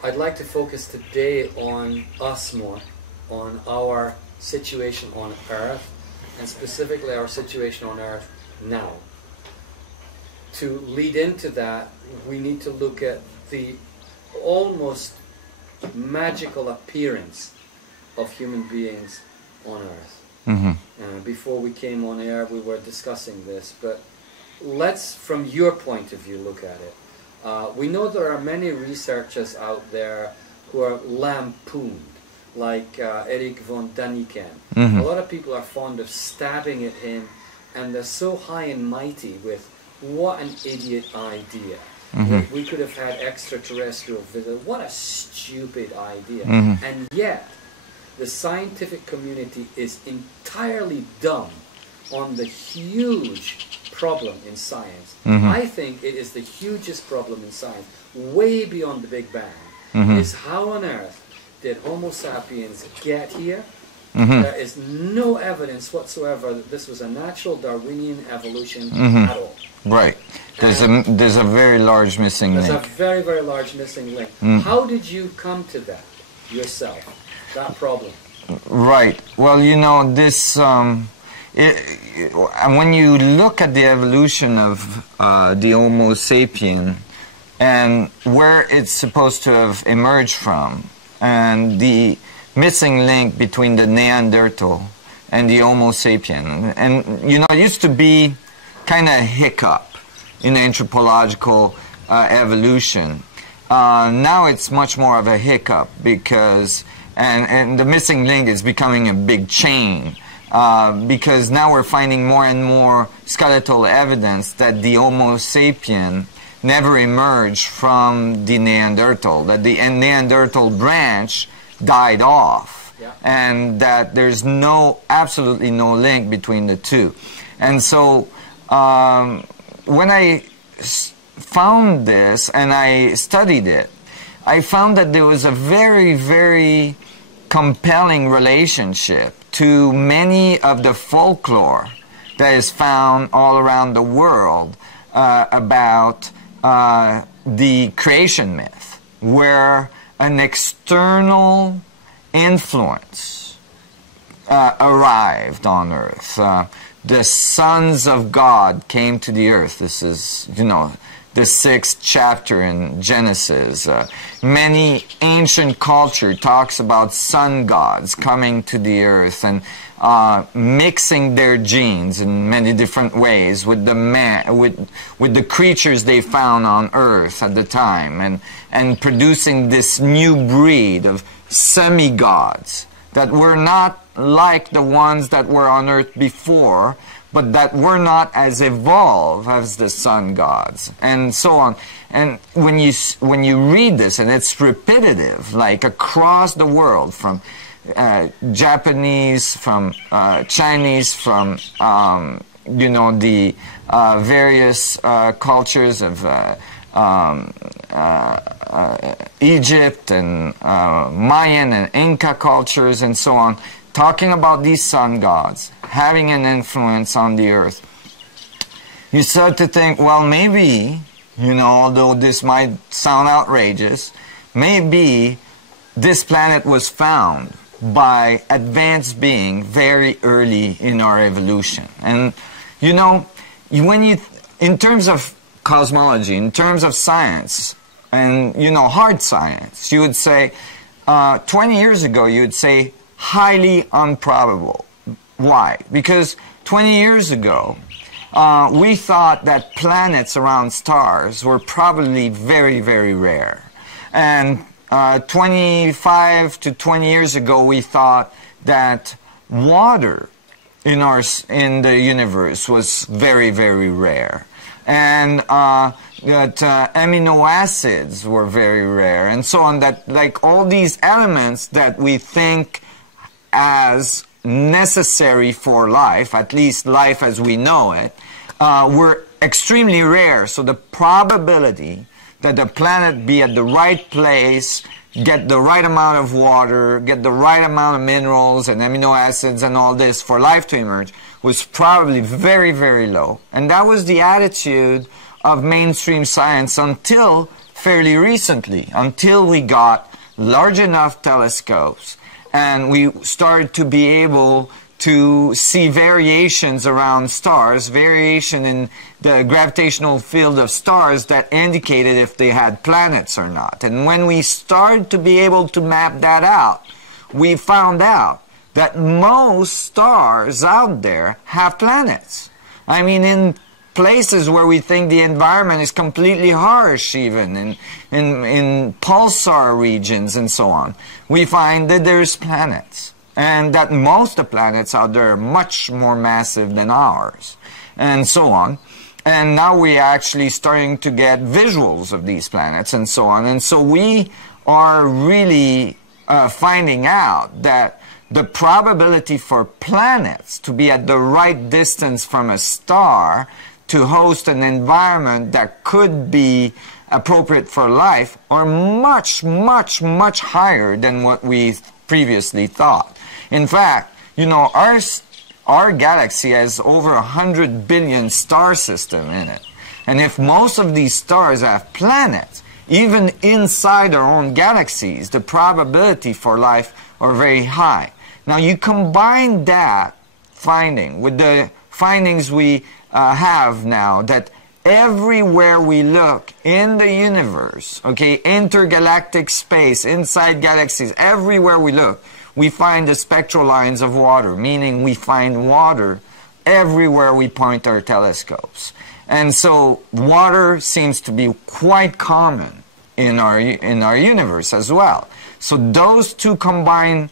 I'd like to focus today on us more, on our situation on Earth, and specifically our situation on Earth now. To lead into that, we need to look at the almost magical appearance of human beings on Earth. Before we came on air, we were discussing this, but let's, from your point of view, look at it. We know there are many researchers out there who are lampooned, like Eric von Daniken. A lot of people are fond of stabbing at him, and they're so high and mighty with, what an idiot idea. We could have had extraterrestrial visitors. What a stupid idea. And yet, the scientific community is entirely dumb on the huge problem in science. I think it is the hugest problem in science, way beyond the Big Bang, is how on earth did Homo sapiens get here? There is no evidence whatsoever that this was a natural Darwinian evolution at all. Right. There's a very large missing link. There's a very, very large missing link. How did you come to that yourself, that problem? Right. Well, you know, this... when you look at the evolution of the Homo sapien and where it's supposed to have emerged from, and the missing link between the Neanderthal and the Homo sapien, and you know, it used to be kind of a hiccup in anthropological evolution. Now it's much more of a hiccup because, and the missing link is becoming a big chain. Because now we're finding more and more skeletal evidence that the Homo sapien never emerged from the Neanderthal, that the Neanderthal branch died off, and that there's absolutely no link between the two. And so when I found this and I studied it, I found that there was a very, very compelling relationship to many of the folklore that is found all around the world about the creation myth, where an external influence arrived on Earth. The sons of God came to the Earth. This is, you know, the 6th chapter in Genesis. Many ancient culture talks about sun gods coming to the earth and mixing their genes in many different ways with the creatures they found on earth at the time, and producing this new breed of semi-gods that were not like the ones that were on earth before, but that were not as evolved as the sun gods, and so on. And when you read this, and it's repetitive, like across the world, from Japanese, from Chinese, from you know, the various cultures of Egypt and Mayan and Inca cultures and so on, talking about these sun gods having an influence on the earth, you start to think, well, maybe, you know, although this might sound outrageous, maybe this planet was found by advanced being very early in our evolution. And, you know, in terms of cosmology, in terms of science, and, you know, hard science, you would say, 20 years ago, you would say, highly improbable. Why? Because 20 years ago, we thought that planets around stars were probably very, very rare. And 25 to 20 years ago, we thought that water in the universe was very, very rare. And that amino acids were very rare, and so on, that like all these elements that we think as necessary for life, at least life as we know it, were extremely rare. So the probability that the planet be at the right place, get the right amount of water, get the right amount of minerals and amino acids and all this for life to emerge was probably very, very low. And that was the attitude of mainstream science until fairly recently, until we got large enough telescopes and we started to be able to see variations around stars, variation in the gravitational field of stars that indicated if they had planets or not. And when we started to be able to map that out, we found out that most stars out there have planets. I mean, in places where we think the environment is completely harsh, even in pulsar regions and so on, we find that there's planets. And that most of the planets out there are much more massive than ours, and so on. And now we're actually starting to get visuals of these planets and so on. And so we are really finding out that the probability for planets to be at the right distance from a star to host an environment that could be appropriate for life are much, much, much higher than what we previously thought. In fact, you know, our galaxy has over 100 billion star system in it. And if most of these stars have planets, even inside our own galaxies, the probability for life are very high. Now, you combine that finding with the findings we have now that everywhere we look in the universe, okay, intergalactic space, inside galaxies, everywhere we look, we find the spectral lines of water, meaning we find water everywhere we point our telescopes. And so water seems to be quite common in our universe as well. So those two combined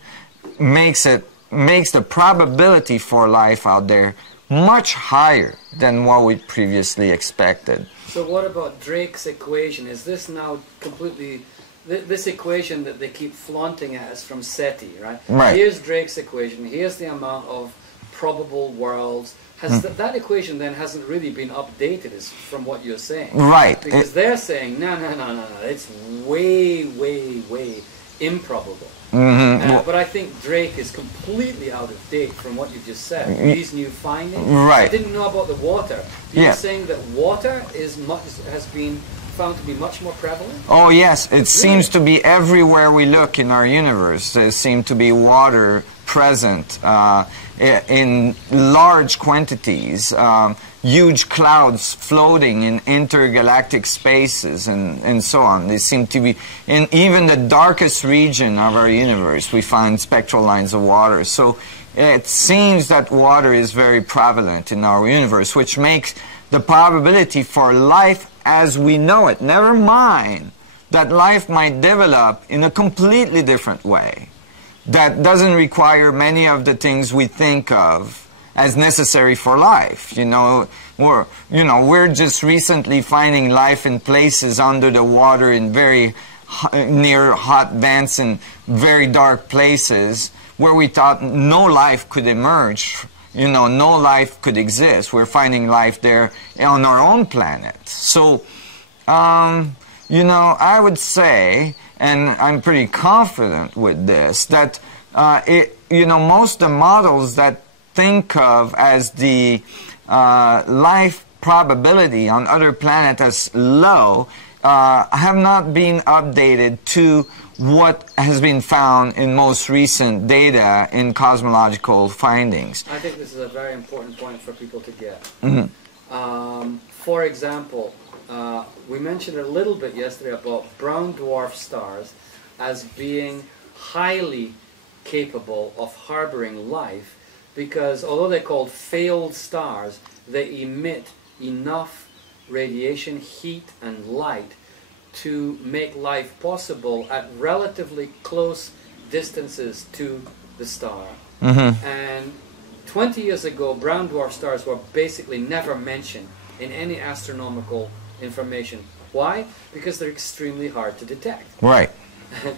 makes the probability for life out there much higher than what we previously expected. So what about Drake's equation? Is this now completely... This equation that they keep flaunting at us from SETI, right? Right. Here's Drake's equation. Here's the amount of probable worlds. Has that equation then hasn't really been updated, is from what you're saying? Right. Because they're saying, no, it's way, way, way improbable. But I think Drake is completely out of date from what you just said. These new findings. Right. I didn't know about the water. You're saying that water has been found to be much more prevalent? Oh yes, it seems to be everywhere we look in our universe. There seems to be water present in large quantities, huge clouds floating in intergalactic spaces and so on. They seem to be in even the darkest region of our universe. We find spectral lines of water. So it seems that water is very prevalent in our universe, which makes the probability for life as we know it, never mind that life might develop in a completely different way that doesn't require many of the things we think of as necessary for life. We're just recently finding life in places under the water in very near hot vents and very dark places where we thought no life could emerge. No life could exist. We're finding life there on our own planet. So, I would say, and I'm pretty confident with this, that, most of the models that think of as the life probability on other planets as low have not been updated to what has been found in most recent data in cosmological findings. I think this is a very important point for people to get. Mm-hmm. For example, we mentioned a little bit yesterday about brown dwarf stars as being highly capable of harboring life because although they're called failed stars, they emit enough radiation, heat, and light to make life possible at relatively close distances to the star. Mm-hmm. And 20 years ago, brown dwarf stars were basically never mentioned in any astronomical information. Why? Because they're extremely hard to detect. Right.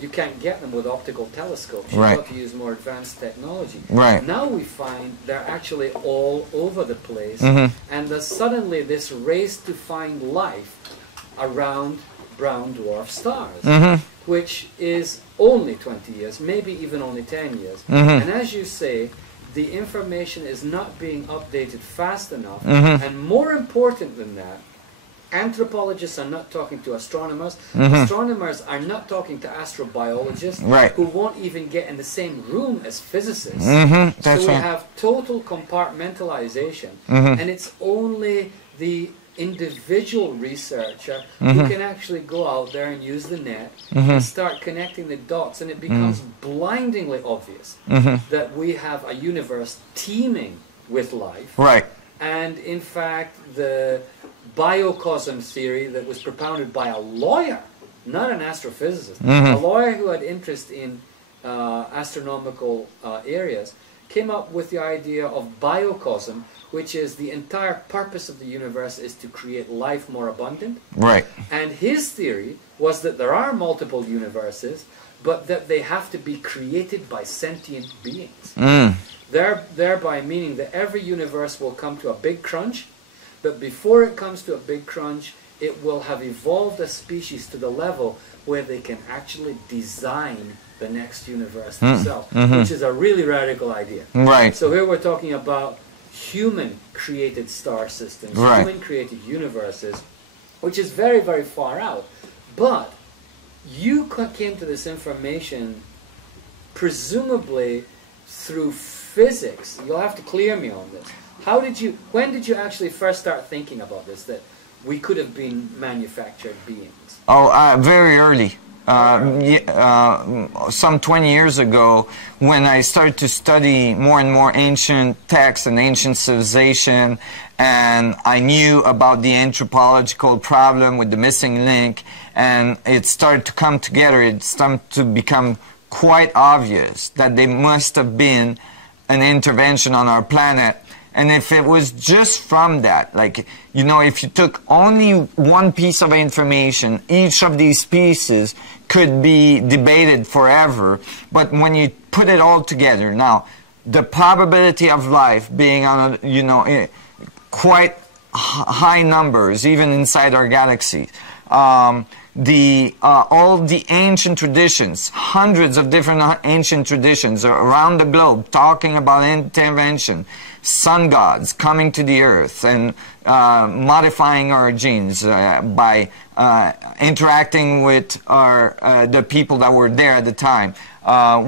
You can't get them with optical telescopes. You've Right. got to use more advanced technology. Right. Now we find they're actually all over the place, Mm-hmm. and there's suddenly this race to find life around brown dwarf stars, Mm-hmm. which is only 20 years, maybe even only 10 years. Mm-hmm. And as you say, the information is not being updated fast enough, Mm-hmm. and more important than that, Anthropologists are not talking to astronomers. Astronomers are not talking to astrobiologists who won't even get in the same room as physicists. So we have total compartmentalization, and it's only the individual researcher who can actually go out there and use the net and start connecting the dots, and it becomes blindingly obvious that we have a universe teeming with life. And in fact, the biocosm theory that was propounded by a lawyer, not an astrophysicist, a lawyer who had interest in astronomical areas, came up with the idea of biocosm, which is the entire purpose of the universe is to create life more abundant. And his theory was that there are multiple universes, but that they have to be created by sentient beings. Thereby meaning that every universe will come to a big crunch, but before it comes to a big crunch, it will have evolved a species to the level where they can actually design the next universe themselves, which is a really radical idea. So here we're talking about human-created star systems, human-created universes, which is very, very far out. But you came to this information presumably through physics. You'll have to clear me on this. When did you actually first start thinking about this, that we could have been manufactured beings? Very early. Some 20 years ago, when I started to study more and more ancient texts and ancient civilization, and I knew about the anthropological problem with the missing link, and it started to come together, it started to become quite obvious that there must have been an intervention on our planet. And if it was just from that, like, you know, if you took only one piece of information, each of these pieces could be debated forever. But when you put it all together, now, the probability of life being on, you know, quite high numbers, even inside our galaxy, all the ancient traditions, hundreds of different ancient traditions around the globe talking about intervention, sun gods coming to the earth and modifying our genes by interacting with the people that were there at the time.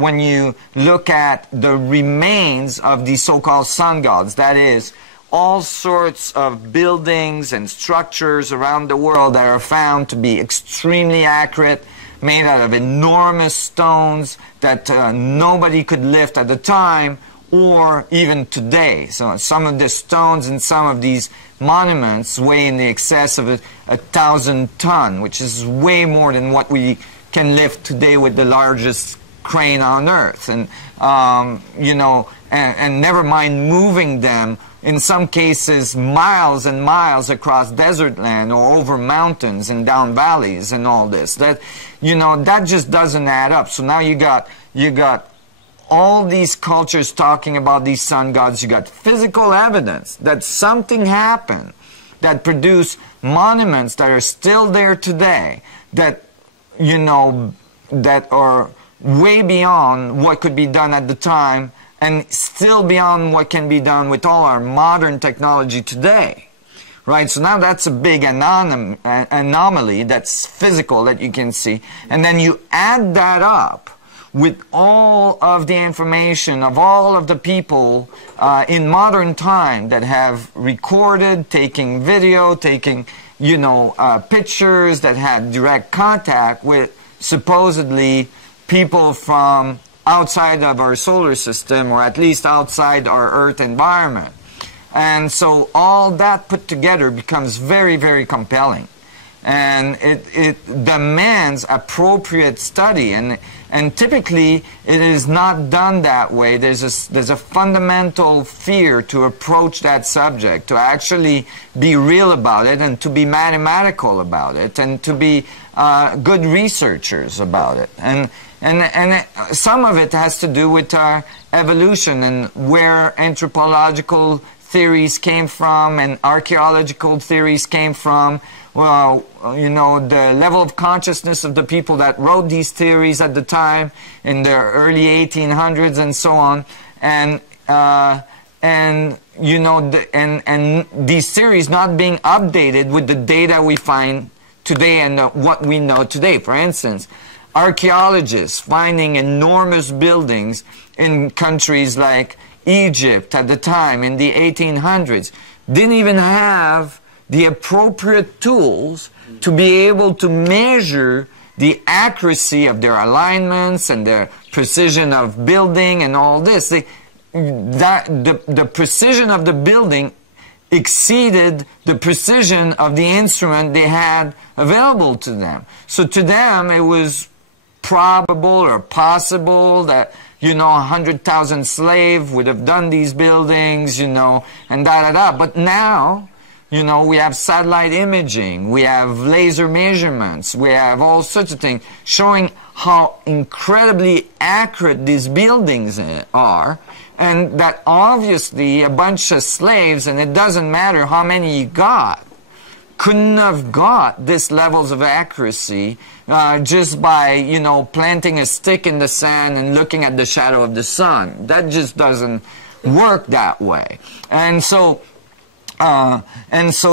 When you look at the remains of the so-called sun gods, that is, all sorts of buildings and structures around the world that are found to be extremely accurate, made out of enormous stones that nobody could lift at the time or even today. So some of the stones and some of these monuments weigh in the excess of 1,000 tons, which is way more than what we can lift today with the largest crane on earth. And, you know, and never mind moving them, in some cases, miles and miles across desert land or over mountains and down valleys and all this. That, you know, that just doesn't add up. So now you got all these cultures talking about these sun gods. You got physical evidence that something happened that produced monuments that are still there today, that, you know, that are way beyond what could be done at the time, and still beyond what can be done with all our modern technology today, right? So now that's a big anomaly that's physical that you can see. And then you add that up with all of the information of all of the people in modern time that have recorded, taking video, taking, you know, pictures, that had direct contact with supposedly people from outside of our solar system, or at least outside our Earth environment. And so all that put together becomes very, very compelling. And it demands appropriate study. And typically, it is not done that way. There's a fundamental fear to approach that subject, to actually be real about it, and to be mathematical about it, and to be good researchers about it. And some of it has to do with our evolution and where anthropological theories came from and archaeological theories came from. Well, you know, the level of consciousness of the people that wrote these theories at the time in the early 1800s and so on. And you know, and these theories not being updated with the data we find today and what we know today. For instance, archaeologists finding enormous buildings in countries like Egypt at the time in the 1800s didn't even have the appropriate tools to be able to measure the accuracy of their alignments and their precision of building and all this. The precision of the building exceeded the precision of the instrument they had available to them. So to them, it was probable or possible that, you know, 100,000 slaves would have done these buildings, you know, and da-da-da. But now, you know, we have satellite imaging, we have laser measurements, we have all sorts of things showing how incredibly accurate these buildings are, and that obviously a bunch of slaves, and it doesn't matter how many you got, couldn't have got this levels of accuracy just by, you know, planting a stick in the sand and looking at the shadow of the sun. That just doesn't work that way. And so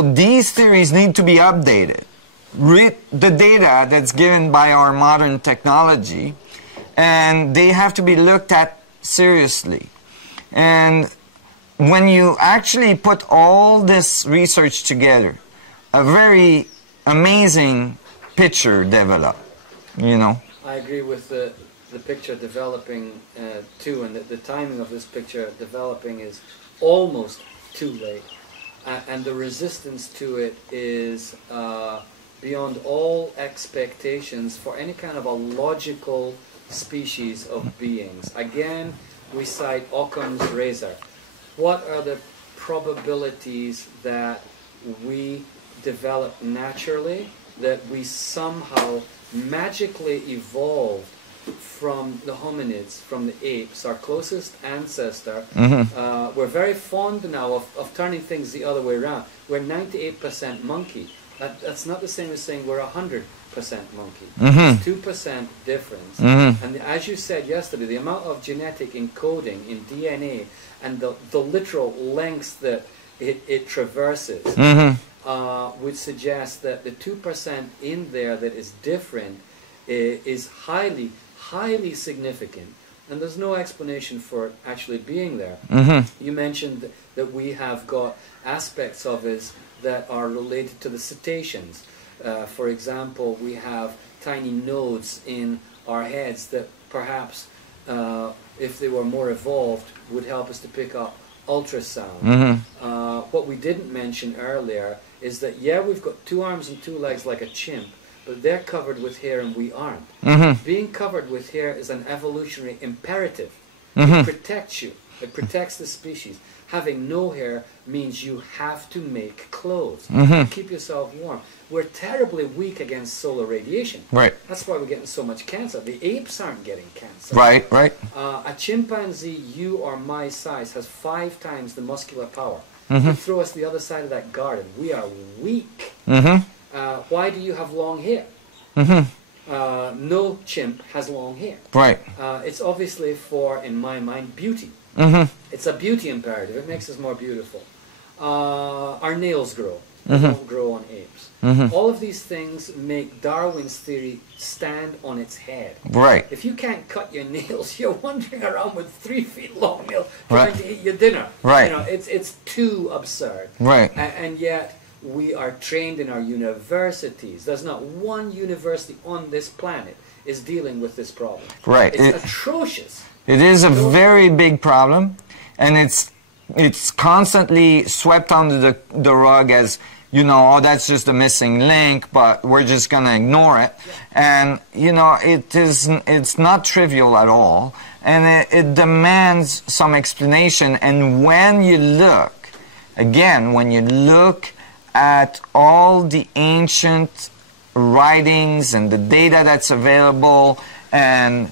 these theories need to be updated. Read the data that's given by our modern technology, and they have to be looked at seriously. And when you actually put all this research together, a very amazing picture developed, you know. I agree with the picture developing too, and the timing of this picture developing is almost too late. And the resistance to it is beyond all expectations for any kind of a logical species of beings. Again, we cite Occam's razor. What are the probabilities that we develop naturally, that we somehow magically evolved from the hominids, from the apes, our closest ancestor? We're very fond now of turning things the other way around. We're 98% monkey. That's not the same as saying we're 100% monkey. It's 2% difference. And as you said yesterday, the amount of genetic encoding in DNA and the literal lengths that it traverses would suggest that the 2% in there that is different is highly significant, and there's no explanation for it actually being there. You mentioned that we have got aspects of us that are related to the cetaceans. For example, we have tiny nodes in our heads that perhaps, if they were more evolved, would help us to pick up ultrasound. What we didn't mention earlier is that, yeah, we've got 2 arms and 2 legs like a chimp, but they're covered with hair and we aren't. Being covered with hair is an evolutionary imperative. It protects you. It protects the species. Having no hair means you have to make clothes to keep yourself warm. We're terribly weak against solar radiation. Right. That's why we're getting so much cancer. The apes aren't getting cancer. Right, right. A chimpanzee, you or my size, has 5 times the muscular power. You throw us the other side of that garden. We are weak. Why do you have long hair? No chimp has long hair. Right. It's obviously for, in my mind, beauty. It's a beauty imperative. It makes us more beautiful. Our nails grow. They don't grow on apes. All of these things make Darwin's theory stand on its head. Right. If you can't cut your nails, you're wandering around with 3 feet long nails trying to eat your dinner. Right. You know, it's too absurd. Right. And yet we are trained in our universities. There's not one university on this planet is dealing with this problem. Right. It's atrocious. It is a very big problem, and it's constantly swept under the rug as, you know, oh, that's just a missing link, but we're just going to ignore it. And, you know, it's not trivial at all, and it demands some explanation. And when you look, again, when you look at all the ancient writings and the data that's available, and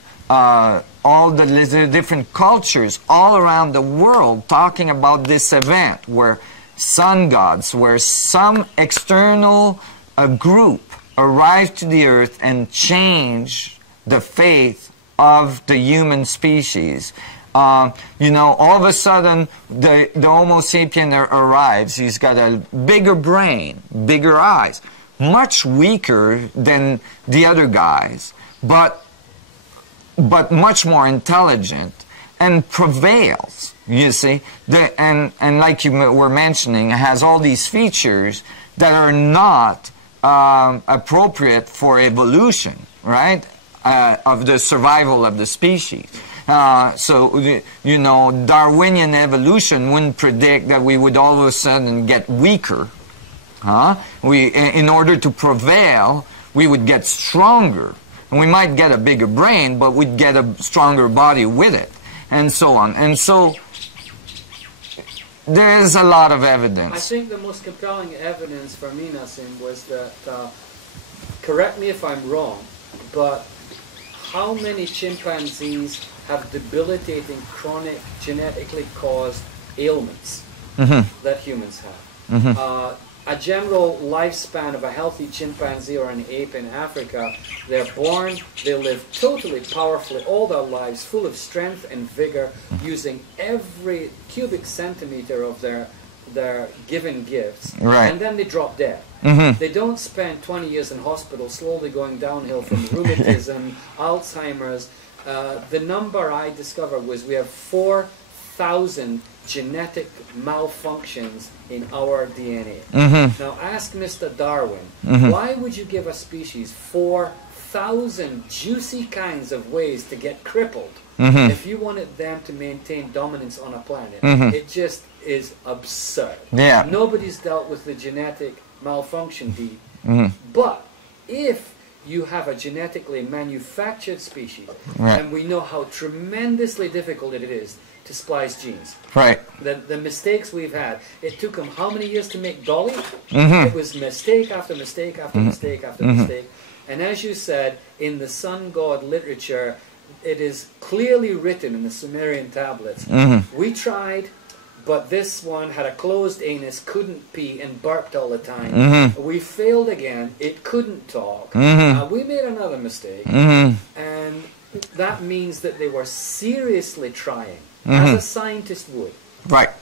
all the different cultures all around the world talking about this event where sun gods, where some external group arrived to the earth and changed the faith of the human species. You know, all of a sudden, the Homo sapien arrives. He's got a bigger brain, bigger eyes, much weaker than the other guys, but much more intelligent, and prevails, you see. And like you were mentioning, it has all these features that are not appropriate for evolution, right, of the survival of the species. So, you know, Darwinian evolution wouldn't predict that we would all of a sudden get weaker. In order to prevail, we would get stronger. And we might get a bigger brain, but we'd get a stronger body with it, and so on. And so, there is a lot of evidence. I think the most compelling evidence for me, Nassim, was that, correct me if I'm wrong, but how many chimpanzees have debilitating, chronic, genetically caused ailments that humans have? A general lifespan of a healthy chimpanzee or an ape in Africa, they're born, they live totally powerfully all their lives, full of strength and vigor, using every cubic centimeter of their given gifts, and then they drop dead. They don't spend 20 years in hospital slowly going downhill from rheumatism, Alzheimer's. The number I discovered was we have 4,000 genetic malfunctions in our DNA. Now ask Mr. Darwin, why would you give a species 4,000 juicy kinds of ways to get crippled if you wanted them to maintain dominance on a planet? It just is absurd. Nobody's dealt with the genetic malfunction deed. But if you have a genetically manufactured species, and we know how tremendously difficult it is to splice genes. The mistakes we've had. It took them how many years to make Dolly? It was mistake after mistake after mistake after mistake. And as you said, in the sun god literature, it is clearly written in the Sumerian tablets. We tried, but this one had a closed anus, couldn't pee, and burped all the time. We failed again. It couldn't talk. We made another mistake. And that means that they were seriously trying, as a scientist would,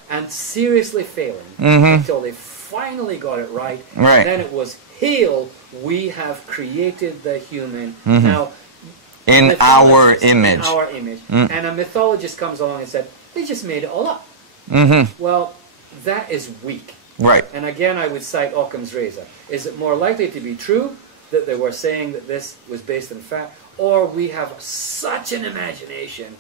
and seriously failing until they finally got it right. And then it was, hail, we have created the human. Now, in our image. In our image. And a mythologist comes along and said, they just made it all up. Well, that is weak. And again, I would cite Occam's razor. Is it more likely to be true that they were saying that this was based on fact, or we have such an imagination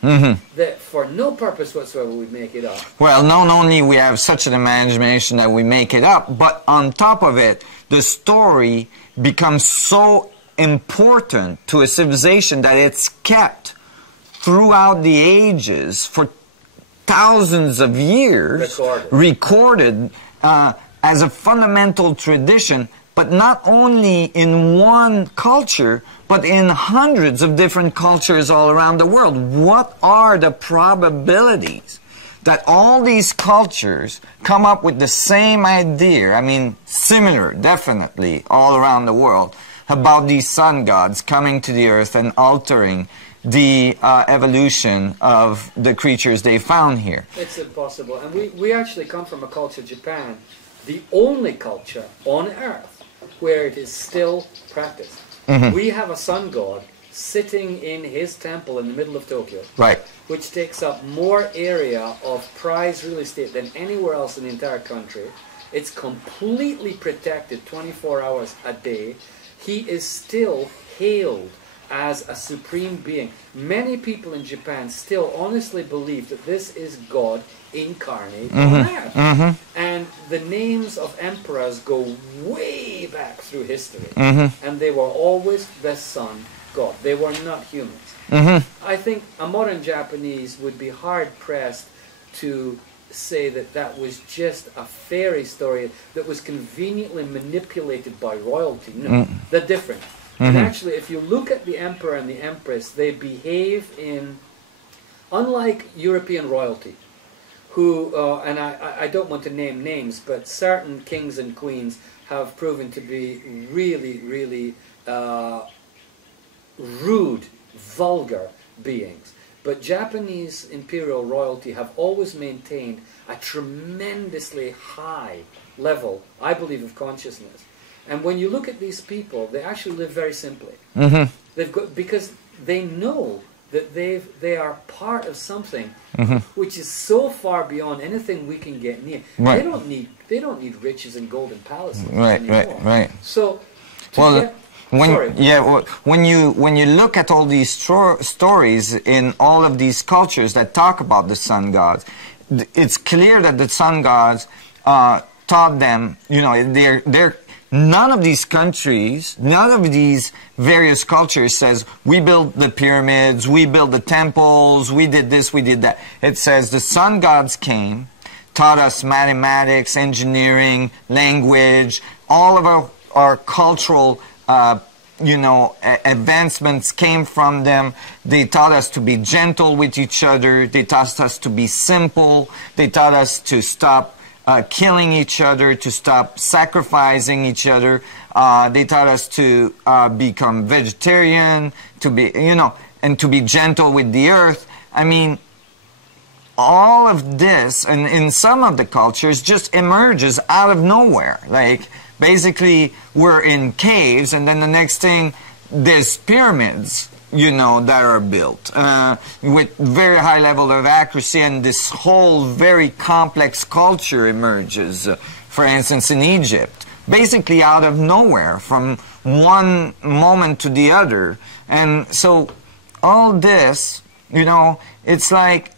that for no purpose whatsoever we make it up? Well, not only we have such an imagination that we make it up, but on top of it, the story becomes so important to a civilization that it's kept throughout the ages for thousands of years, recorded as a fundamental tradition, but not only in one culture, but in hundreds of different cultures all around the world. What are the probabilities that all these cultures come up with the same idea, I mean, similar, definitely, all around the world, about these sun gods coming to the earth and altering the evolution of the creatures they found here? It's impossible. And we actually come from a culture, Japan, the only culture on earth where it is still practiced. We have a sun god sitting in his temple in the middle of Tokyo, which takes up more area of prize real estate than anywhere else in the entire country. It's completely protected 24 hours a day. He is still hailed as a supreme being. Many people in Japan still honestly believe that this is God incarnate on earth. And the names of emperors go way back through history. And they were always the sun god. They were not humans. I think a modern Japanese would be hard-pressed to say that that was just a fairy story that was conveniently manipulated by royalty. No, they're different. And actually, if you look at the emperor and the empress, they behave in, unlike European royalty, who, and I don't want to name names, but certain kings and queens have proven to be really, really rude, vulgar beings. But Japanese imperial royalty have always maintained a tremendously high level, I believe, of consciousness. And when you look at these people, they actually live very simply. They've got, because they know that they are part of something which is so far beyond anything we can get near. Right. They don't need riches and golden palaces Right, anymore. right. So, when you look at all these stories in all of these cultures that talk about the sun gods, it's clear that the sun gods taught them. You know, none of these countries, none of these various cultures says we built the pyramids, we built the temples, we did this, we did that. It says the sun gods came, taught us mathematics, engineering, language, all of our cultural advancements came from them. They taught us to be gentle with each other. They taught us to be simple. They taught us to stop killing each other, to stop sacrificing each other. They taught us to become vegetarian, to be, and to be gentle with the earth. I mean, all of this, and in some of the cultures, just emerges out of nowhere. Like, basically, we're in caves, and then the next thing, there's pyramids, that are built with very high level of accuracy, and this whole very complex culture emerges. For instance, in Egypt, basically out of nowhere, from one moment to the other. And so, all this, it's like,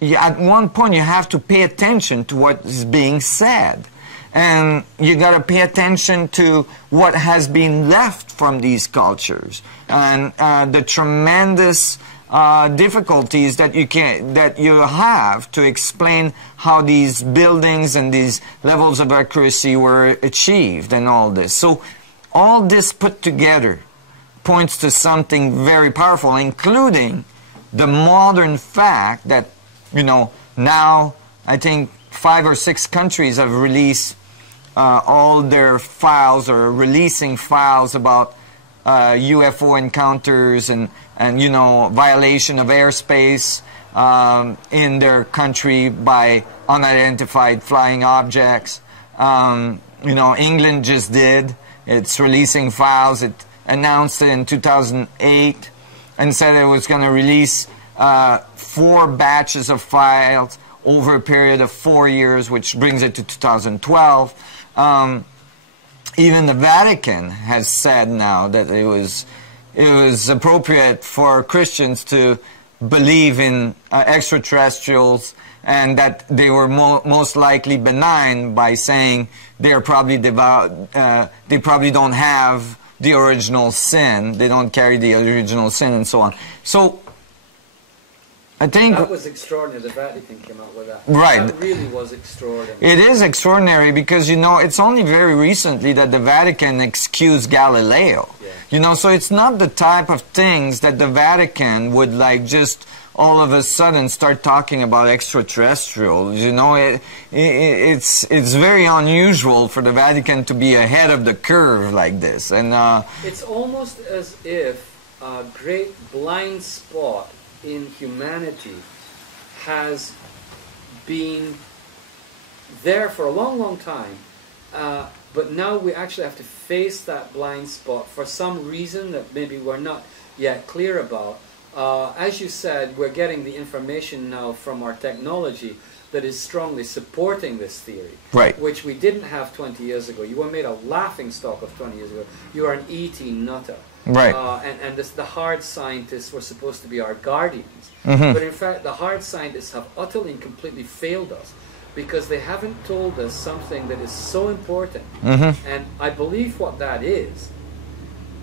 at one point you have to pay attention to what is being said. And you got to pay attention to what has been left from these cultures, and the tremendous difficulties that you have to explain how these buildings and these levels of accuracy were achieved, and all this. So, all this put together points to something very powerful, including the modern fact that now I think 5 or 6 countries have released all their files, or releasing files about UFO encounters and violation of airspace in their country by unidentified flying objects. England just did. It's releasing files. It announced it in 2008 and said it was going to release 4 batches of files over a period of 4 years, which brings it to 2012. Even the Vatican has said now that it was appropriate for Christians to believe in extraterrestrials, and that they were most likely benign, by saying they are probably devout. They probably don't have the original sin. They don't carry the original sin, and so on. So, I think that was extraordinary. The Vatican came out with that. Right. That really was extraordinary. It is extraordinary because, it's only very recently that the Vatican excused Galileo. Yeah. So it's not the type of things that the Vatican would just all of a sudden start talking about extraterrestrials. It's very unusual for the Vatican to be ahead of the curve like this. And it's almost as if a great blind spot in humanity has been there for a long, long time, but now we actually have to face that blind spot for some reason that maybe we're not yet clear about. As you said, we're getting the information now from our technology that is strongly supporting this theory, right, which we didn't have 20 years ago. You were made a laughingstock of 20 years ago. You are an E.T. nutter. Right. And the hard scientists were supposed to be our guardians. But in fact, the hard scientists have utterly and completely failed us, because they haven't told us something that is so important. And I believe what that is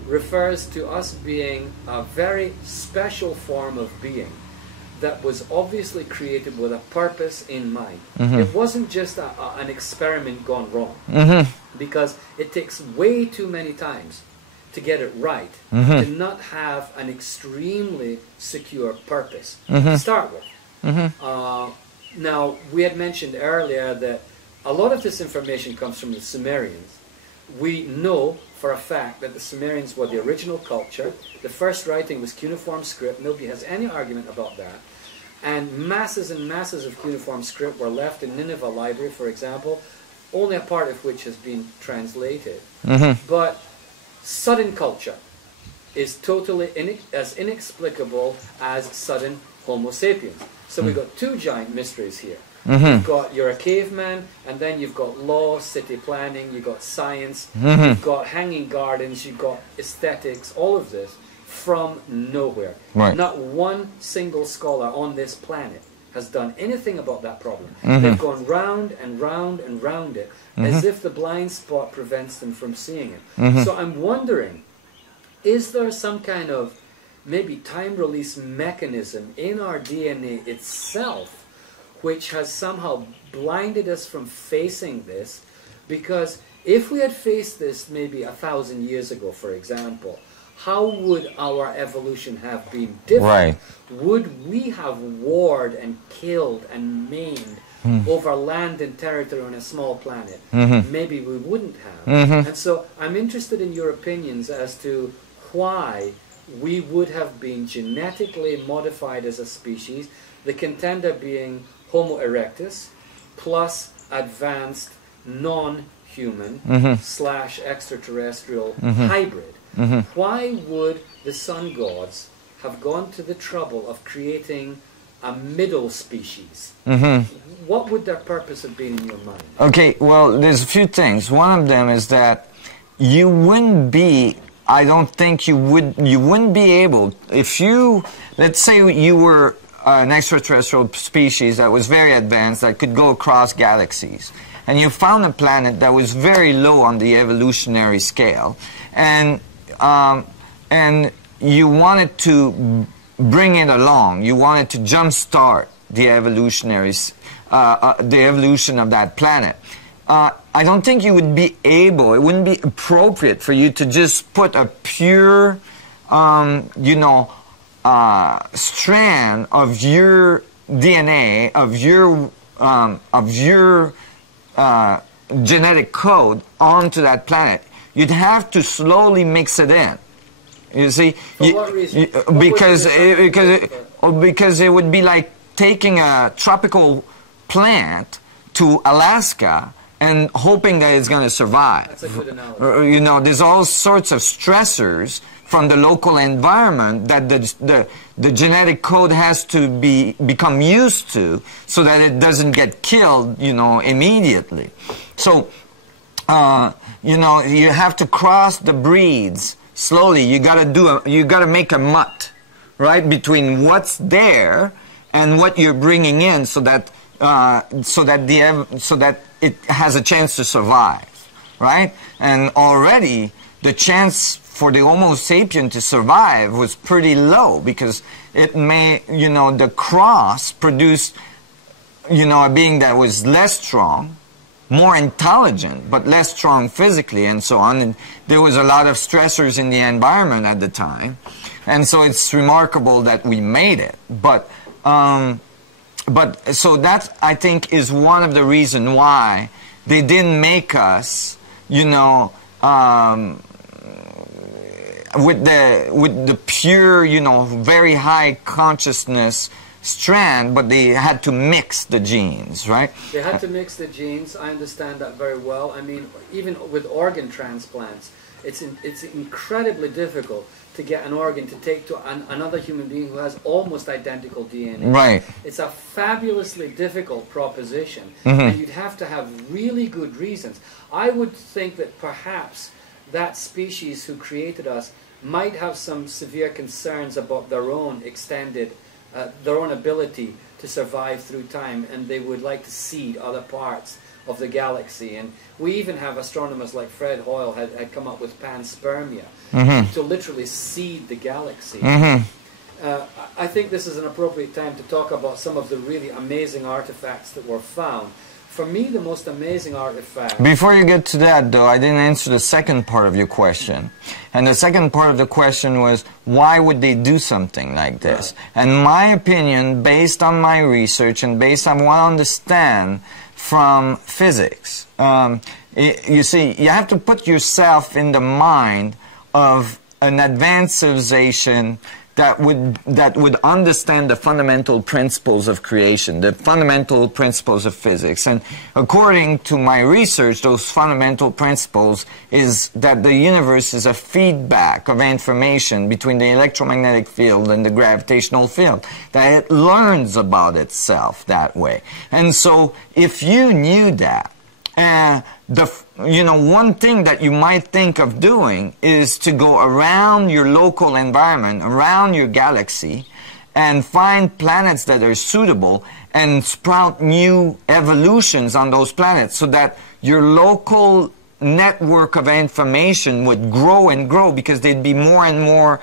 refers to us being a very special form of being that was obviously created with a purpose in mind. It wasn't just an experiment gone wrong, because it takes way too many times to get it right, to not have an extremely secure purpose to start with. Now, we had mentioned earlier that a lot of this information comes from the Sumerians. We know for a fact that the Sumerians were the original culture. The first writing was cuneiform script. Nobody has any argument about that. And masses of cuneiform script were left in Nineveh Library, for example, only a part of which has been translated. But sudden culture is totally as inexplicable as sudden Homo sapiens. So we've got two giant mysteries here. You've got, you're a caveman, and then you've got law, city planning, you've got science, you've got hanging gardens, you've got aesthetics, all of this from nowhere. Right. Not one single scholar on this planet has done anything about that problem. They've gone round and round and round it, as if the blind spot prevents them from seeing it. So I'm wondering, is there some kind of maybe time release mechanism in our DNA itself which has somehow blinded us from facing this? Because if we had faced this maybe 1,000 years ago, for example, how would our evolution have been different? Right. Would we have warred and killed and maimed over land and territory on a small planet? Maybe we wouldn't have. And so I'm interested in your opinions as to why we would have been genetically modified as a species, the contender being Homo erectus plus advanced non-human slash extraterrestrial hybrid. Why would the sun gods have gone to the trouble of creating a middle species? What would their purpose have been in your mind? Okay, well, there's a few things. One of them is that you wouldn't be, I don't think you wouldn't be able, if you, let's say you were an extraterrestrial species that was very advanced, that could go across galaxies, and you found a planet that was very low on the evolutionary scale, and you wanted to bring it along, you wanted to jumpstart the evolution of that planet. I don't think you would be able, it wouldn't be appropriate for you to just put a pure, you know, strand of your DNA, of your genetic code onto that planet. You'd have to slowly mix it in. You see, for what reason? Because it would be like taking a tropical plant to Alaska and hoping that it's going to survive. That's a good analogy. You know, there's all sorts of stressors from the local environment that the genetic code has to become used to, so that it doesn't get killed, you know, immediately. So, you know, you have to cross the breeds slowly. You gotta make a mutt, right, between what's there and what you're bringing in, so that it has a chance to survive, right? And already the chance for the Homo sapien to survive was pretty low, because it may, you know, the cross produced, you know, a being that was less strong, more intelligent, but less strong physically, and so on. And there was a lot of stressors in the environment at the time, and so it's remarkable that we made it. But so that, I think, is one of the reasons why they didn't make us, you know, with the pure, you know, very high consciousness strand, but they had to mix the genes, right? They had to mix the genes. I understand that very well. I mean, even with organ transplants, it's incredibly difficult to get an organ to take to another human being who has almost identical DNA. Right. It's a fabulously difficult proposition, and you'd have to have really good reasons. I would think that perhaps that species who created us might have some severe concerns about their own extended, their own ability to survive through time, and they would like to seed other parts of the galaxy. And we even have astronomers like Fred Hoyle had come up with panspermia to literally seed the galaxy. I think this is an appropriate time to talk about some of the really amazing artifacts that were found. For me, the most amazing artifact... Before you get to that, though, I didn't answer the second part of your question. And the second part of the question was, why would they do something like this? Right. And my opinion, based on my research and based on what I understand from physics. You see, you have to put yourself in the mind of an advanced civilization that would understand the fundamental principles of creation, the fundamental principles of physics. And according to my research, those fundamental principles is that the universe is a feedback of information between the electromagnetic field and the gravitational field, that it learns about itself that way. And so if you knew that, one thing that you might think of doing is to go around your local environment, around your galaxy, and find planets that are suitable and sprout new evolutions on those planets so that your local network of information would grow and grow, because there'd be more and more,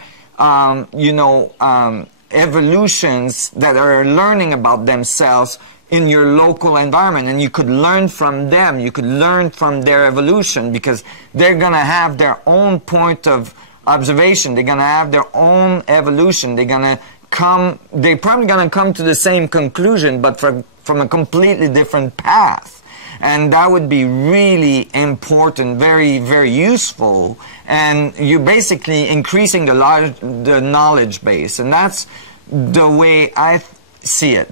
evolutions that are learning about themselves in your local environment, and you could learn from them, you could learn from their evolution, because they're going to have their own point of observation, they're going to have their own evolution, they're probably going to come to the same conclusion, but from a completely different path. And that would be really important, very, very useful, and you're basically increasing the knowledge base, and that's the way I see it,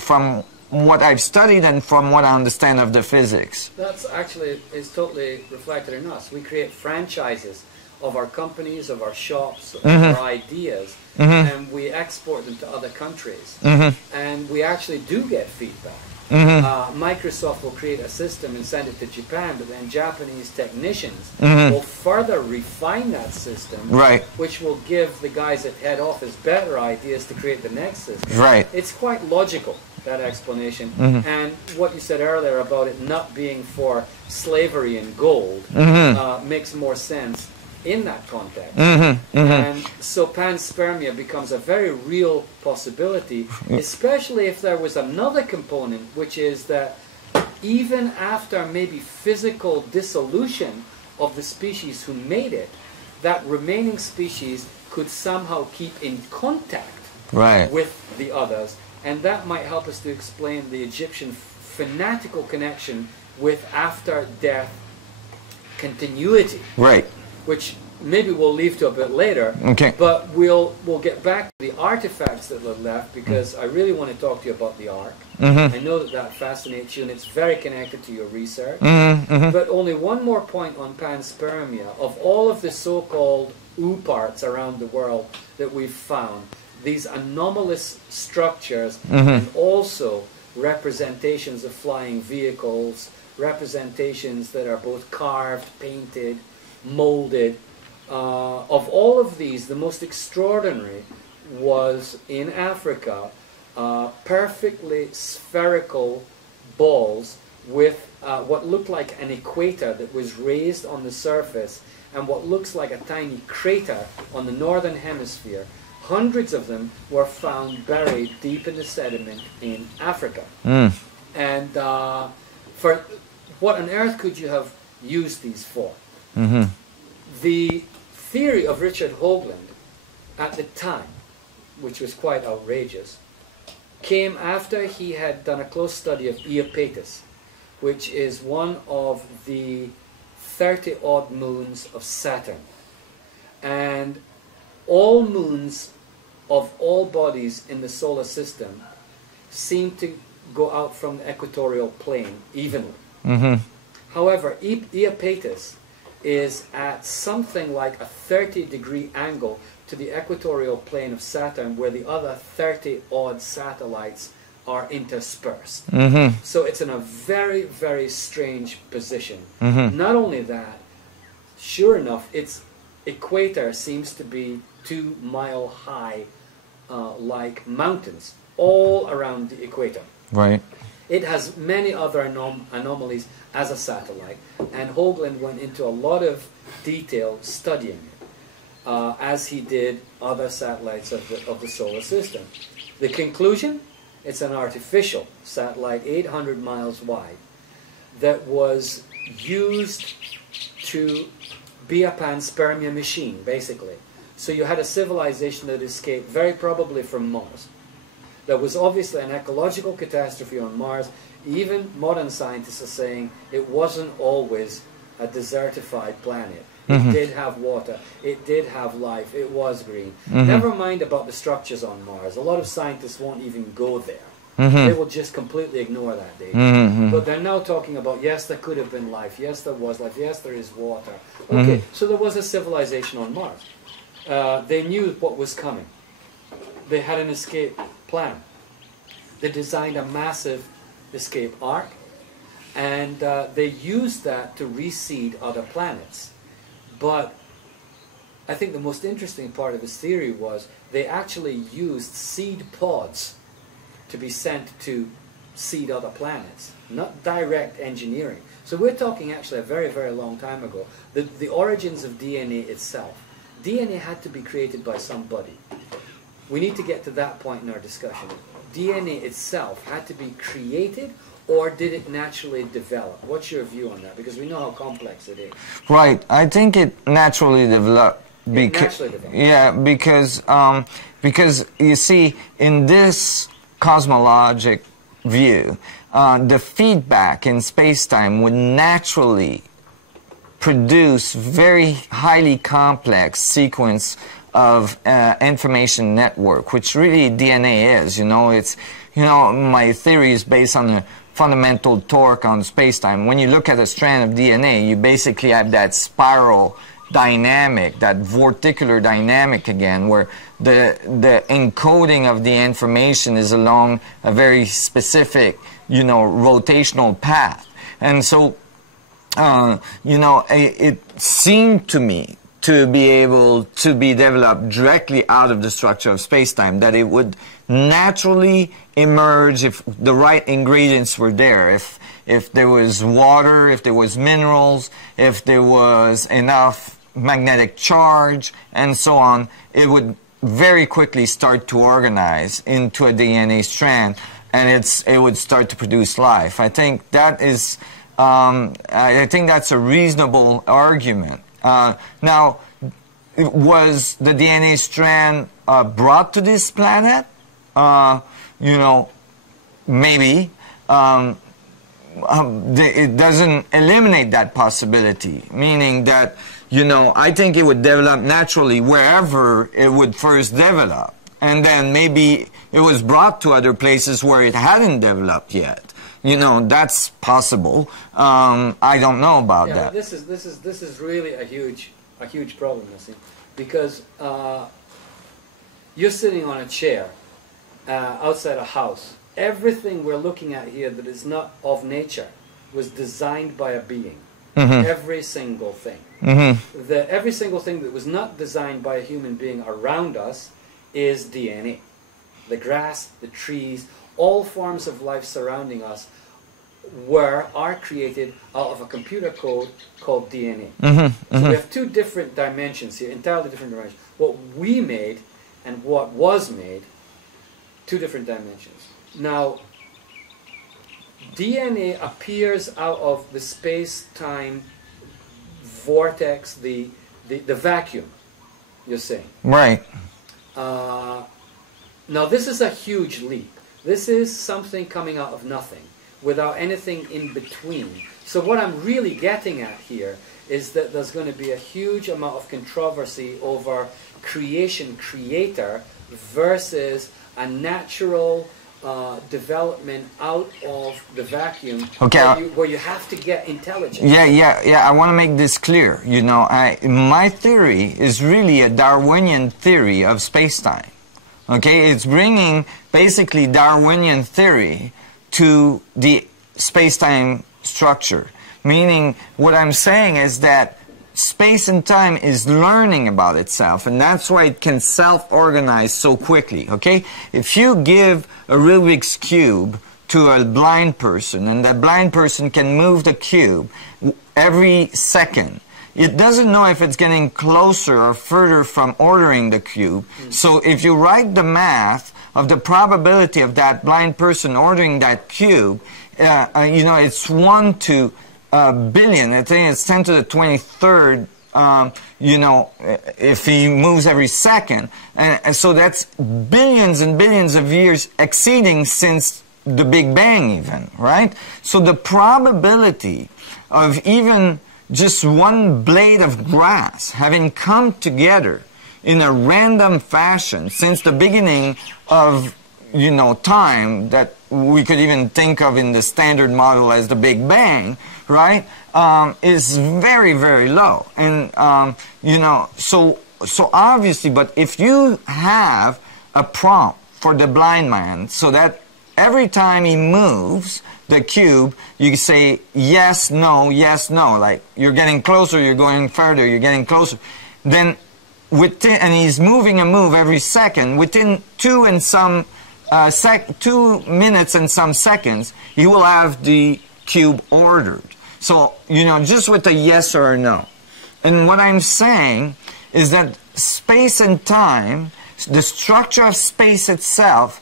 from what I've studied and from what I understand of the physics. That's actually is totally reflected in us. We create franchises of our companies, of our shops, of our ideas, and we export them to other countries. And we actually do get feedback. Microsoft will create a system and send it to Japan, but then Japanese technicians will further refine that system, which will give the guys at head office better ideas to create the next system. It's quite logical, that explanation. And what you said earlier about it not being for slavery and gold makes more sense in that context. And so panspermia becomes a very real possibility, especially if there was another component, which is that even after maybe physical dissolution of the species who made it, that remaining species could somehow keep in contact with the others. And that might help us to explain the Egyptian fanatical connection with after-death continuity. Which maybe we'll leave to a bit later. But we'll get back to the artifacts that were left, because I really want to talk to you about the Ark. I know that fascinates you, and it's very connected to your research. But only one more point on panspermia. Of all of the so-called parts around the world that we've found, these anomalous structures and also representations of flying vehicles, representations that are both carved, painted, molded. Of all of these, the most extraordinary was in Africa, perfectly spherical balls with what looked like an equator that was raised on the surface, and what looks like a tiny crater on the northern hemisphere. Hundreds of them were found buried deep in the sediment in Africa. And for what on earth could you have used these for? The theory of Richard Hoagland at the time, which was quite outrageous, came after he had done a close study of Iapetus, which is one of the 30-odd moons of Saturn. And all moons of all bodies in the solar system seem to go out from the equatorial plane evenly. However, Iapetus is at something like a 30-degree angle to the equatorial plane of Saturn, where the other 30-odd satellites are interspersed. So it's in a very, very strange position. Not only that, sure enough, its equator seems to be 2-mile-high like mountains all around the equator. It has many other anomalies as a satellite, and Hoagland went into a lot of detail studying it, as he did other satellites of the solar system. The conclusion? It's an artificial satellite, 800 miles wide, that was used to be a panspermia machine, basically. So you had a civilization that escaped very probably from Mars. There was obviously an ecological catastrophe on Mars. Even modern scientists are saying it wasn't always a desertified planet. It did have water, it did have life, it was green. Never mind about the structures on Mars. A lot of scientists won't even go there. They will just completely ignore that data. But they're now talking about, yes, there could have been life, yes, there was life, yes, there is water. Okay, so there was a civilization on Mars. They knew what was coming. They had an escape plan. They designed a massive escape arc, and they used that to reseed other planets. But I think the most interesting part of his theory was they actually used seed pods to be sent to seed other planets, not direct engineering. So we're talking actually a very, very long time ago. The origins of DNA itself. DNA had to be created by somebody. We need to get to that point in our discussion. DNA itself had to be created, or did it naturally develop? What's your view on that? Because we know how complex it is. Right. I think it naturally developed. Yeah, because you see, in this cosmologic view, the feedback in space-time would naturally produce very highly complex sequence of information network, which really DNA is. You know, it's, you know, my theory is based on the fundamental torque on space-time. When you look at a strand of DNA, you basically have that spiral dynamic, that vorticular dynamic again, where the encoding of the information is along a very specific, you know, rotational path. And so, you know, it seemed to me to be able to be developed directly out of the structure of space-time, that it would naturally emerge if the right ingredients were there, if there was water, if there was minerals, if there was enough magnetic charge, and so on, it would very quickly start to organize into a DNA strand, and it would start to produce life. I think that is, I think that's a reasonable argument. Now, was the DNA strand brought to this planet? You know, maybe. It doesn't eliminate that possibility, meaning that, you know, I think it would develop naturally wherever it would first develop. And then maybe it was brought to other places where it hadn't developed yet. You know, that's possible. I don't know about that. This is really a huge problem, Nassim, because you're sitting on a chair outside a house. Everything we're looking at here that is not of nature was designed by a being. Every single thing. Every single thing that was not designed by a human being around us is DNA. The grass, the trees, all forms of life surrounding us are created out of a computer code called DNA. So we have two different dimensions here, entirely different dimensions. What we made and what was made, two different dimensions. Now, DNA appears out of the space-time vortex, the vacuum, you're saying. Right. Now, this is a huge leap. This is something coming out of nothing, without anything in between. So what I'm really getting at here is that there's going to be a huge amount of controversy over creator versus a natural development out of the vacuum, where you have to get intelligence. Yeah. I want to make this clear. You know, my theory is really a Darwinian theory of space-time. Okay, it's bringing basically Darwinian theory to the space-time structure. Meaning, what I'm saying is that space and time is learning about itself, and that's why it can self-organize so quickly, okay? If you give a Rubik's Cube to a blind person, and that blind person can move the cube every second, it doesn't know if it's getting closer or further from ordering the cube. So if you write the math of the probability of that blind person ordering that cube, you know, it's 1 to a billion. I think it's 10 to the 23rd, you know, if he moves every second. And so that's billions and billions of years exceeding since the Big Bang even, right? So the probability of even just one blade of grass having come together in a random fashion since the beginning of, you know, time that we could even think of in the standard model as the Big Bang, right, is very, very low. And, you know, so obviously, but if you have a prompt for the blind man so that every time he moves the cube, you say yes, no, like you're getting closer, you're going further, you're getting closer. Then and he's moving a move every second, within 2 minutes and some seconds, he will have the cube ordered. So, you know, just with a yes or a no. And what I'm saying is that space and time, the structure of space itself,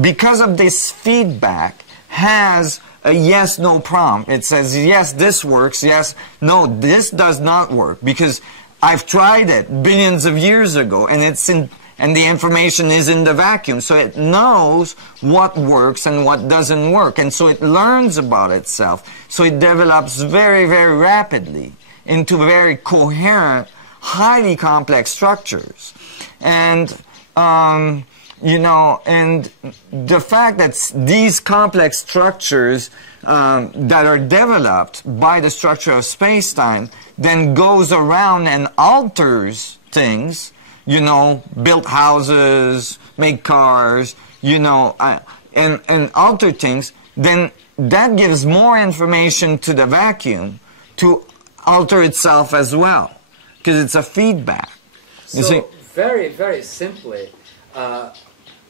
because of this feedback, has a yes-no prompt. It says, yes, this works, yes, no, this does not work, because I've tried it billions of years ago, and and the information is in the vacuum, so it knows what works and what doesn't work, and so it learns about itself. So it develops very, very rapidly into very coherent, highly complex structures. And you know, and the fact that these complex structures that are developed by the structure of space-time then goes around and alters things, you know, build houses, make cars, you know, and alter things, then that gives more information to the vacuum to alter itself as well, because it's a feedback. So, very, very simply,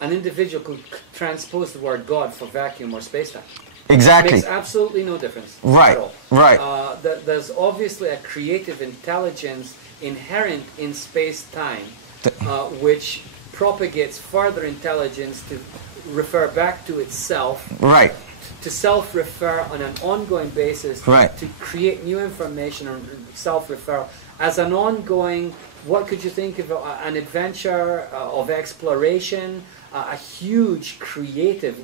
an individual could transpose the word God for vacuum or space-time. Exactly. It makes absolutely no difference right. at all. Right. There's obviously a creative intelligence inherent in space-time, which propagates further intelligence to refer back to itself. Right. To self-refer on an ongoing basis. Right. To create new information or self-refer as an ongoing. What could you think of an adventure of exploration, a huge creative,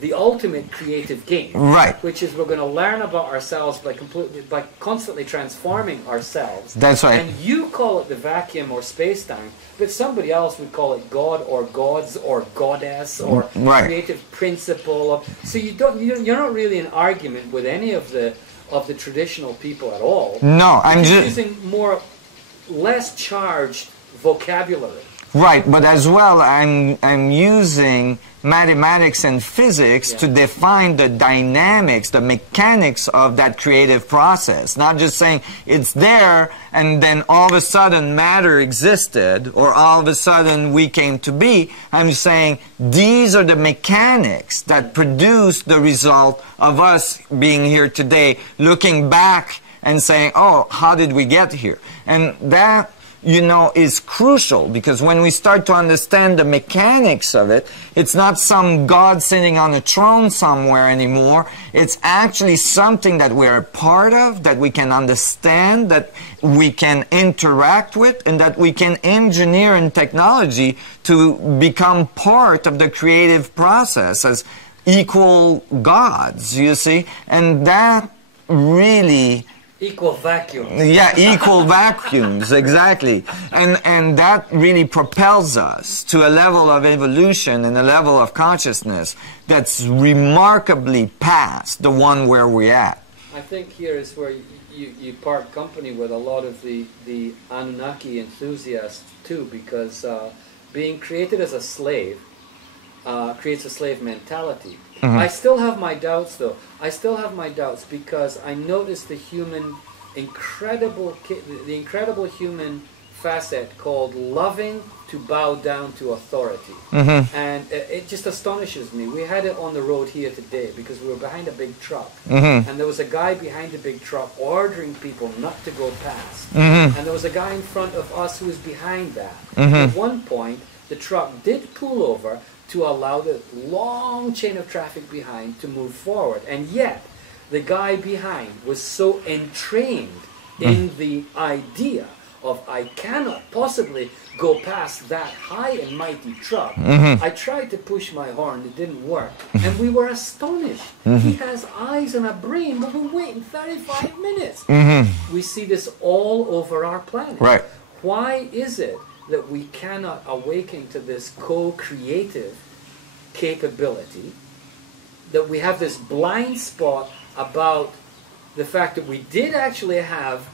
the ultimate creative game, right? Which is we're going to learn about ourselves by constantly transforming ourselves. That's right. And you call it the vacuum or space-time, but somebody else would call it God or gods or goddess or creative principle. So you're not really in argument with any of the traditional people at all. No, I'm just using less charged vocabulary. Right, but as well, I'm using mathematics and physics to define the dynamics, the mechanics of that creative process. Not just saying it's there and then all of a sudden matter existed or all of a sudden we came to be. I'm saying these are the mechanics that produce the result of us being here today, looking back and saying, oh, how did we get here? And that, you know, is crucial, because when we start to understand the mechanics of it, it's not some God sitting on a throne somewhere anymore. It's actually something that we're a part of, that we can understand, that we can interact with, and that we can engineer in technology to become part of the creative process as equal gods, you see? And that really... Equal vacuums. Yeah, equal vacuums, exactly. And that really propels us to a level of evolution and a level of consciousness that's remarkably past the one where we're at. I think here is where you part company with a lot of the Anunnaki enthusiasts too, because being created as a slave creates a slave mentality. Mm-hmm. I still have my doubts, though. I still have my doubts because I notice the incredible human facet called loving to bow down to authority. Mm-hmm. And it just astonishes me. We had it on the road here today because we were behind a big truck. Mm-hmm. And there was a guy behind the big truck ordering people not to go past. Mm-hmm. And there was a guy in front of us who was behind that. Mm-hmm. At one point, the truck did pull over to allow the long chain of traffic behind to move forward. And yet, the guy behind was so entrained in the idea of I cannot possibly go past that high and mighty truck. I tried to push my horn, it didn't work. And we were astonished. He has eyes and a brain, but we're waiting 35 minutes. We see this all over our planet. Right. Why is it that we cannot awaken to this co-creative capability, that we have this blind spot about the fact that we did actually have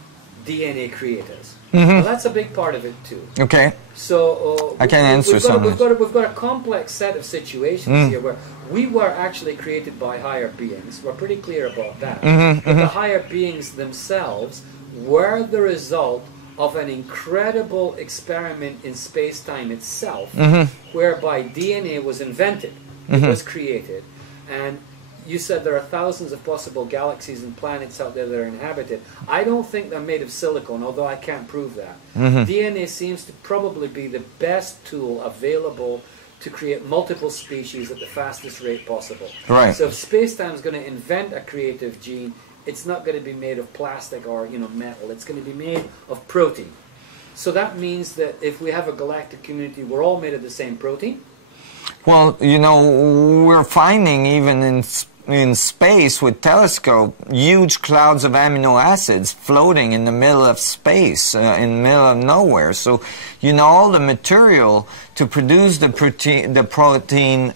DNA creators? Well, that's a big part of it too. Okay. So I can answer some. We've got a complex set of situations here where we were actually created by higher beings. We're pretty clear about that. But the higher beings themselves were the result of an incredible experiment in space-time itself, whereby DNA was invented, it was created, and you said there are thousands of possible galaxies and planets out there that are inhabited. I don't think they're made of silicon, although I can't prove that. DNA seems to probably be the best tool available to create multiple species at the fastest rate possible. Right. So if space-time is going to invent a creative gene, it's not going to be made of plastic or metal. It's going to be made of protein. So that means that if we have a galactic community, we're all made of the same protein. Well, we're finding even in space with telescope huge clouds of amino acids floating in the middle of space, in the middle of nowhere. So, all the material to produce the protein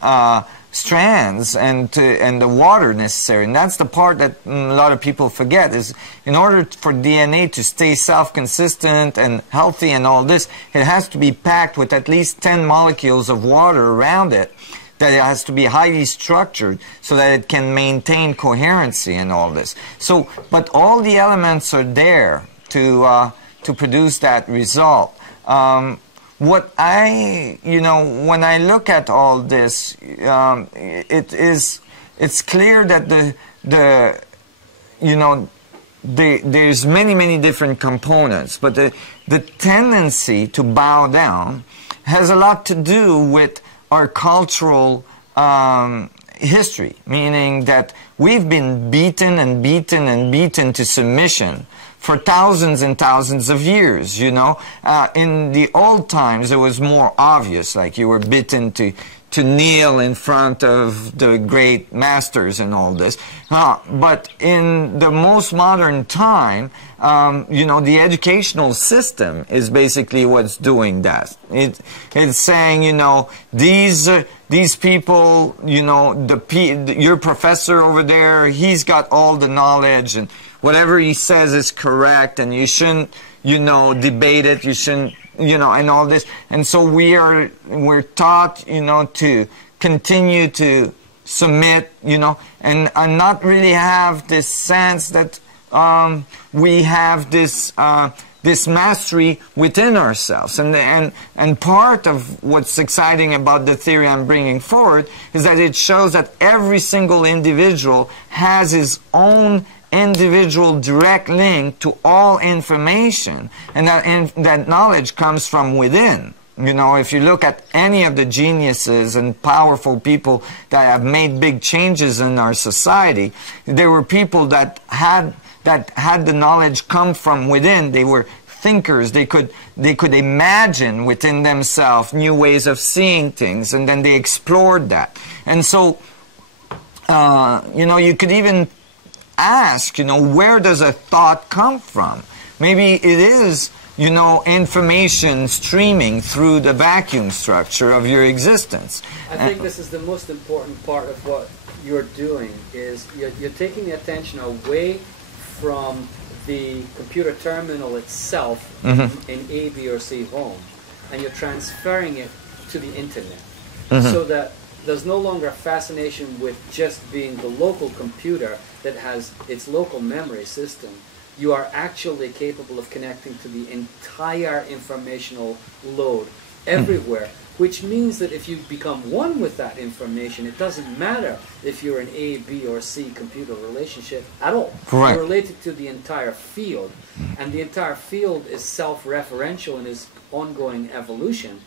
strands and the water necessary. And that's the part that a lot of people forget, is in order for DNA to stay self-consistent and healthy and all this, it has to be packed with at least 10 molecules of water around it, that it has to be highly structured so that it can maintain coherency and all this. So, but all the elements are there to produce that result. What when I look at all this, it's clear that there's many different components, but the tendency to bow down has a lot to do with our cultural history, meaning that we've been beaten and beaten and beaten to submission for thousands and thousands of years, In the old times, it was more obvious, like you were bitten to kneel in front of the great masters and all this. But in the most modern time, the educational system is basically what's doing that. It's saying, these people, your professor over there, he's got all the knowledge, and whatever he says is correct, and you shouldn't, debate it, you shouldn't, and all this. And so we're taught, to continue to submit, and not really have this sense that we have this this mastery within ourselves. And part of what's exciting about the theory I'm bringing forward is that it shows that every single individual has his own individual direct link to all information, and that knowledge comes from within. If you look at any of the geniuses and powerful people that have made big changes in our society, there were people that had the knowledge come from within. They were thinkers. They could imagine within themselves new ways of seeing things, and then they explored that. And so, you could even ask, where does a thought come from? Maybe it is, information streaming through the vacuum structure of your existence. I think this is the most important part of what you're doing, is you're taking the attention away from the computer terminal itself in A, B, or C home, and you're transferring it to the internet, so that there's no longer a fascination with just being the local computer that has its local memory system. You are actually capable of connecting to the entire informational load everywhere, which means that if you become one with that information, it doesn't matter if you're an A, B, or C computer relationship at all. Correct. You're related to the entire field, and the entire field is self-referential in its ongoing evolution.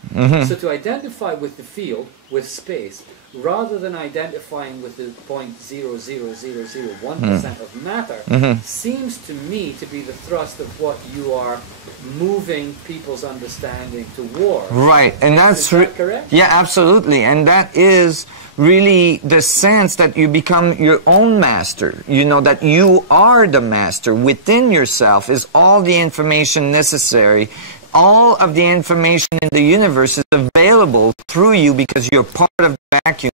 So to identify with the field, with space, rather than identifying with the 0.00001% of matter, seems to me to be the thrust of what you are moving people's understanding toward. Right, and is that correct? Yeah, absolutely, and that is really the sense that you become your own master. You know, that you are the master. Within yourself is all the information necessary. All of the information in the universe is available through you because you're part of the vacuum.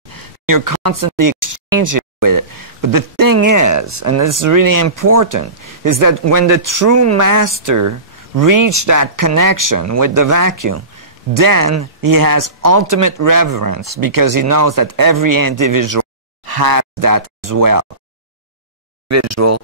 You're constantly exchanging with it. But the thing is, and this is really important, is that when the true master reached that connection with the vacuum, then he has ultimate reverence because he knows that every individual has that as well. Individual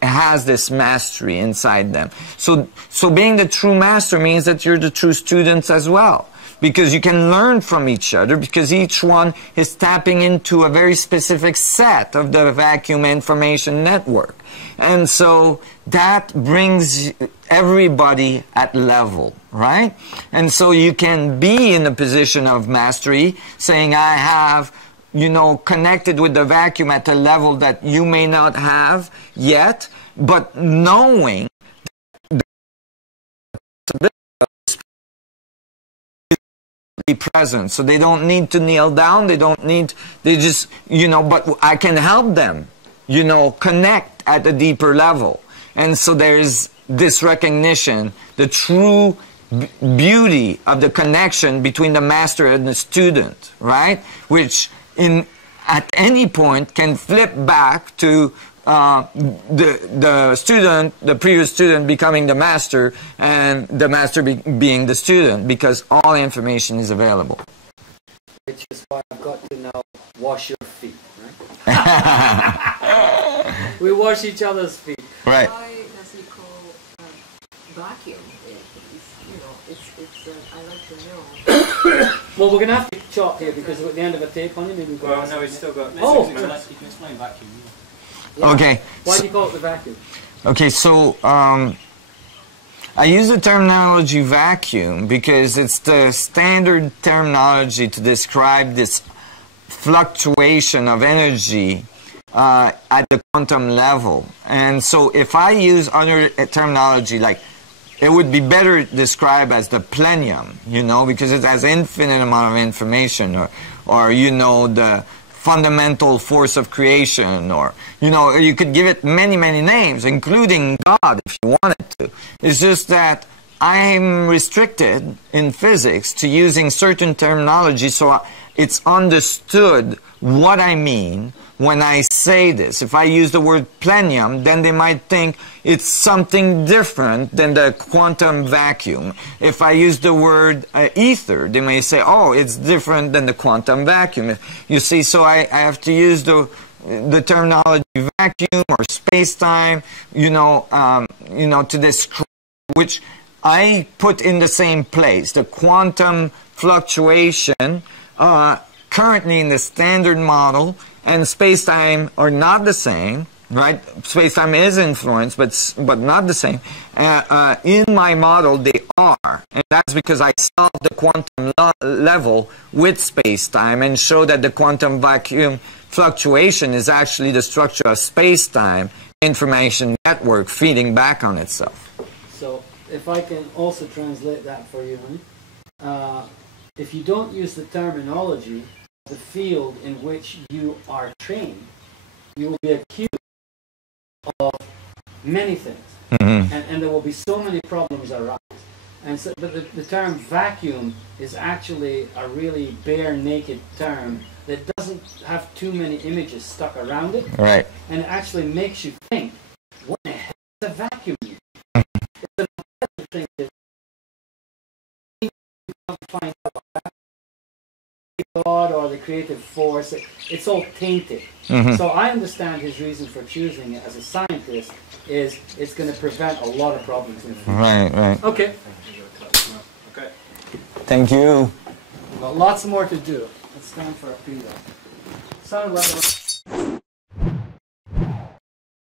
has this mastery inside them. So being the true master means that you're the true students as well, because you can learn from each other, because each one is tapping into a very specific set of the vacuum information network. And so that brings everybody at level, right? And so you can be in a position of mastery, saying, I have, you know, connected with the vacuum at a level that you may not have yet, but knowing that be present. So they don't need to kneel down, they just, you know, but I can help them, you know, connect at a deeper level. And so there's this recognition, the true beauty of the connection between the master and the student, right? Which at any point can flip back to the student, the previous student becoming the master, and the master being the student, because all information is available. Which is why I've got to now wash your feet, right? We wash each other's feet. Right. Why does he call vacuum? I like to know. Well, we're going to have to chop here because we're at the end of a tape on it. Maybe we've got well, no, it's still got... Oh! You can explain vacuum. Yeah. Okay. Why do you call it the vacuum? Okay, so I use the terminology vacuum because it's the standard terminology to describe this fluctuation of energy at the quantum level. And so if I use other terminology, like, it would be better described as the plenum, you know, because it has infinite amount of information, or you know, the fundamental force of creation, or, you know, you could give it many, many names, including God, if you wanted to. It's just that I'm restricted in physics to using certain terminology, so it's understood what I mean when I say this. If I use the word plenum, then they might think it's something different than the quantum vacuum. If I use the word ether, they may say, oh, it's different than the quantum vacuum. You see, so I have to use the terminology vacuum or space-time, you know, to describe, which I put in the same place. The quantum fluctuation, currently in the standard model, and space-time are not the same, right? Space-time is influenced, but not the same. In my model, they are, and that's because I solved the quantum level with space-time and show that the quantum vacuum fluctuation is actually the structure of space-time information network feeding back on itself. So, if I can also translate that for you, if you don't use the terminology, the field in which you are trained, you will be accused of many things, and there will be so many problems arise. And so, but the term vacuum is actually a really bare, naked term that doesn't have too many images stuck around it, right? And it actually makes you think, what the hell is a vacuum? It's an unpleasant thing to find out about God or the creative force. It's all tainted. So I understand his reason for choosing it as a scientist is it's going to prevent a lot of problems in the future. Right. Okay. Okay. Thank you. Well, lots more to do. It's time for a pre-roll. Sounded like